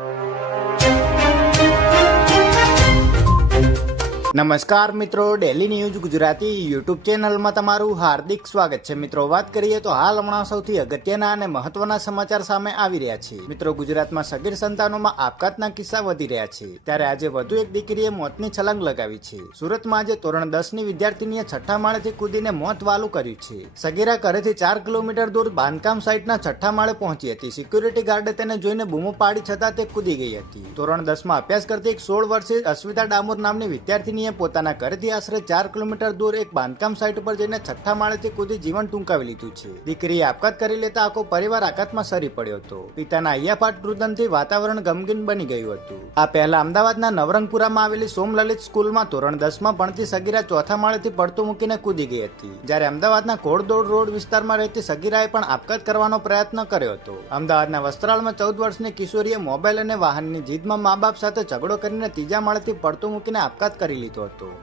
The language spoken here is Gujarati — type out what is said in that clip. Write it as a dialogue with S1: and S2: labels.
S1: you. નમસ્કાર મિત્રો ડેલી ન્યૂઝ ગુજરાતી યુટ્યુબ ચેનલમાં તમારું હાર્દિક સ્વાગત છે. મિત્રો, વાત કરીએ તો હાલ હમણાં સૌથી અગત્યના અને મહત્વના સમાચાર સામે આવી રહ્યા છે. મિત્રો, ગુજરાતમાં સગીર સંતાનોમાં આપઘાતના કિસ્સા વધી રહ્યા છે. ત્યારે આજે વધુ એક દીકરીએ મોતની છલાંગ લગાવી છે. સુરતમાં આજે ધોરણ દસની વિદ્યાર્થીનીએ છઠ્ઠા માળેથી કૂદીને મોત વાલું કર્યું છે. સગીરા ઘરેથી ચાર કિલોમીટર દૂર બાંધકામ સાઇટના છઠ્ઠા માળે પહોંચી હતી. સિક્યુરિટી ગાર્ડે તેને જોઈને બૂમો પાડી છતાં તે કૂદી ગઈ હતી. ધોરણ દસમાં અભ્યાસ કરતી એક સોળ વર્ષીય અસ્મિતા ડામોર નામની વિદ્યાર્થીનીએ પોતાના ઘરેથી આશરે ચાર કિલોમીટર દૂર એક બાંધકામ સાઇટ ઉપર જઈને છઠ્ઠા માળેથી કૂદી જીવન ટૂંકાવી લીધું છે. દીકરીએ આપઘાત કરી લેતા આખો પરિવાર આઘાતમાં સરી પડ્યો હતો. પિતાના અય્યાફાટ રુદનથી વાતાવરણ ગમગીન બની ગયું હતું. આ પહેલા અમદાવાદના નવરંગપુરામાં આવેલી સોમલલિત સ્કૂલમાં ધોરણ દસમાં ભણતી સગીરા ચોથા માળેથી પડતું મૂકીને કૂદી ગઈ હતી. જ્યારે અમદાવાદના ઘોડદોડ રોડ વિસ્તારમાં રહેતી સગીરાએ પણ આપઘાત કરવાનો પ્રયત્ન કર્યો હતો. અમદાવાદના વસ્ત્રાલમાં ચૌદ વર્ષની કિશોરીએ મોબાઈલ અને વાહનની જીદમાં મા બાપ સાથે ઝઘડો કરીને ત્રીજા માળેથી પડતું મૂકીને આપઘાત કરી લીધો. હતો